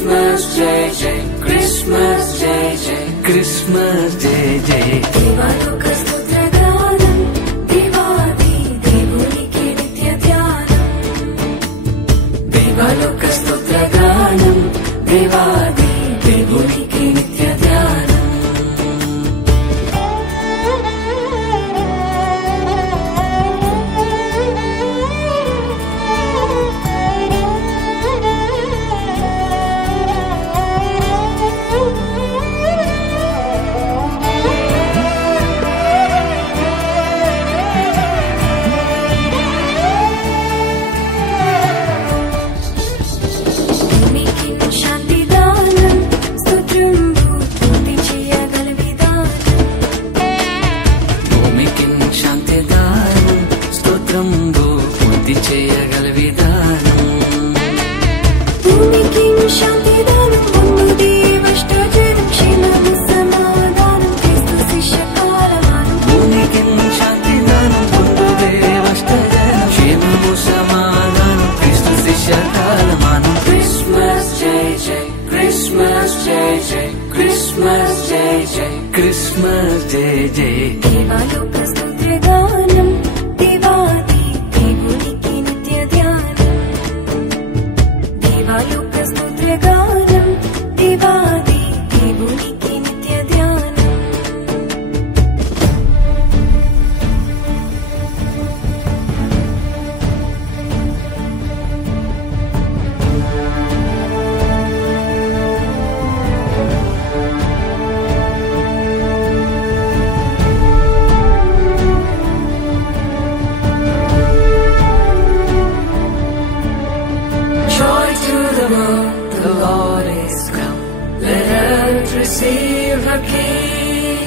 Christmas Jai Jai, Christmas Jai Jai, Christmas Jai Jai. దేవాలోక స్తోత్ర గానం దేవాది దేవునికి నిత్య ధ్యానం. దేవాలోక స్తోత్ర గానం దేవాది దేవునికి నిత్య ధ్యానం. Christmas Jai Jai. దేవాలోక స్తోత్ర గానం దేవాది దేవునికి నిత్య ధ్యానం. దేవాలోక స్తోత్ర గానం దేవాది దేవునికి నిత్య ధ్యానం. The Lord is come. Let earth receive her King.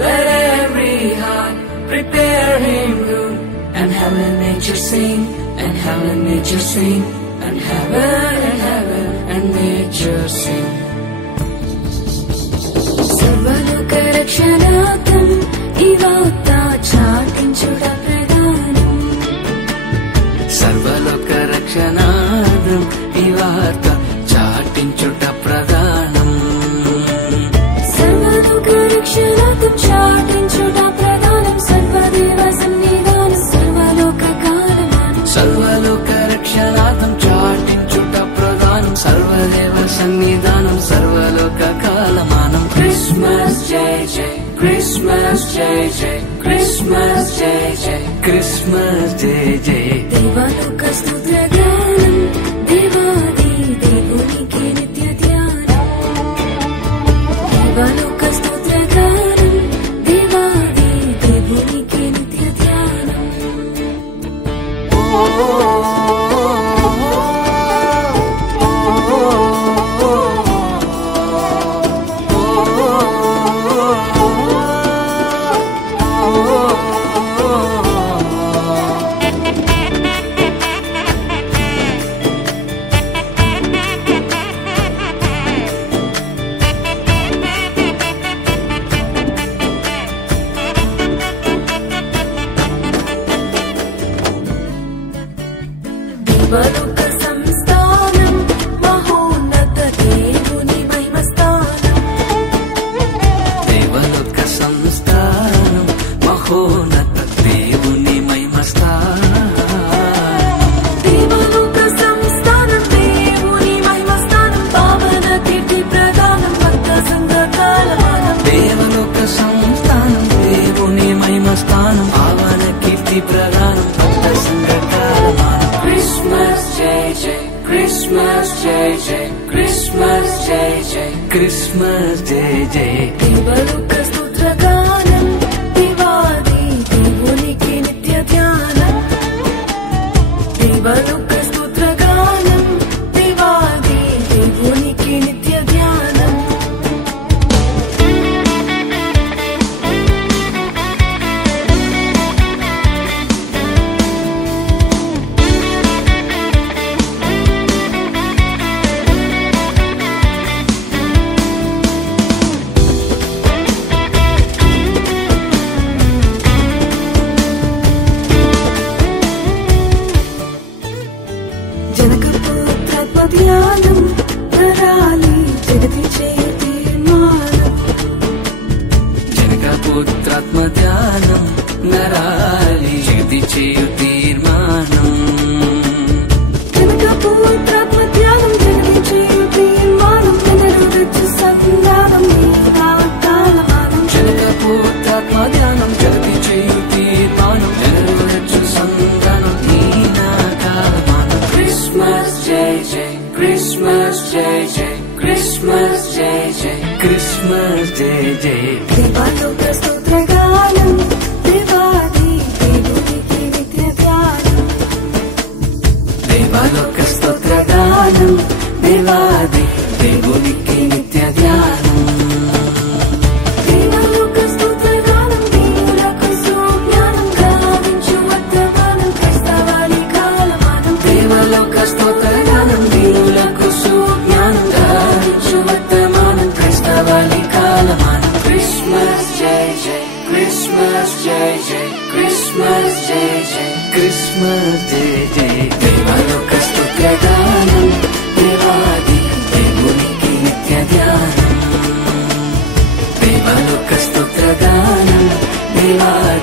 Let every heart prepare him room. And heaven and nature sing, and heaven and nature sing, and heaven and nature sing. సర్వలోక రక్షణార్థం ఈ వార్త చాటించుట ప్రధానం. సర్వలోక రక్షణార్థం ఈ వార్త చాటించుట ప్రధానం. సర్వలోక రక్షణార్థం చాటించుట ప్రధానం. సర్వదేవ సన్నిధానం సర్వలోక కాలమానం. సర్వలోక రక్షణార్థం చాటించుట ప్రధానం. సర్వదేవ సన్నిధానం సర్వలోక కాలమానం. Christmas Jai Jai, Christmas Jai Jai, Christmas Jai Jai, Christmas Jai Jai. దేవాలోక స్తోత్ర గానం దేవాది దేవునికి నిత్య ధ్యానం. దేవాలోక స్తోత్ర గానం దేవాది దేవునికి నిత్య ధ్యానం. దేవలోక సంస్థానం మహోన్నత దేవుని మహిమస్థానం. దేవలోక సంస్థానం మహోన్నత దేవుని మహిమస్థానం. దేవలోక సంస్థానం దేవుని మహిమస్థానం. పావన కీర్తి ప్రదానం భక్త సంఘ కాలమానం. దేవలోక సంస్థానం దేవుని మహిమస్థానం. పావన కీర్తి ప్రదానం భక్త సంఘ కాలమానం. Christmas Jai Jai, Christmas Jai Jai, Christmas Jai Jai, Christmas Jai Jai. దేవలోక స్తోత్ర గానం దేవాది దేవునికి నిత్య ధ్యానం. దేవలోక స్తోత్ర గానం దేవాది దేవునికి నిత్య ధ్యానం. Christmas Jai Jai, Christmas Jai Jai, Christmas Jai Jai. దేవాలోక స్తోత్రగానం దేవాది దేవునికి నిత్య ధ్యానం. దేవాలోక స్తోత్రగానం దేవాది దేవునికి నిత్య ధ్యానం. దేవాలోక స్తోత్రగానం దీనులకు సుజ్ఞానం గావించు వర్తమానం క్రైస్తవాని కాలమానం. దేవాలోక స్తోత్రగానం దీనులకు సుజ్ఞానం గావించు వర్తమానం క్రైస్తవాని కాలమానం. Christmas Jai Jai, Christmas Jai Jai, Christmas Jai Jai, Christmas Jai Jai. దేవాలోక స్తోత్రగానం దేవాది దేవునికి నిత్య ధ్యానం. దేవాలోక స్తోత్రగానం దేవాది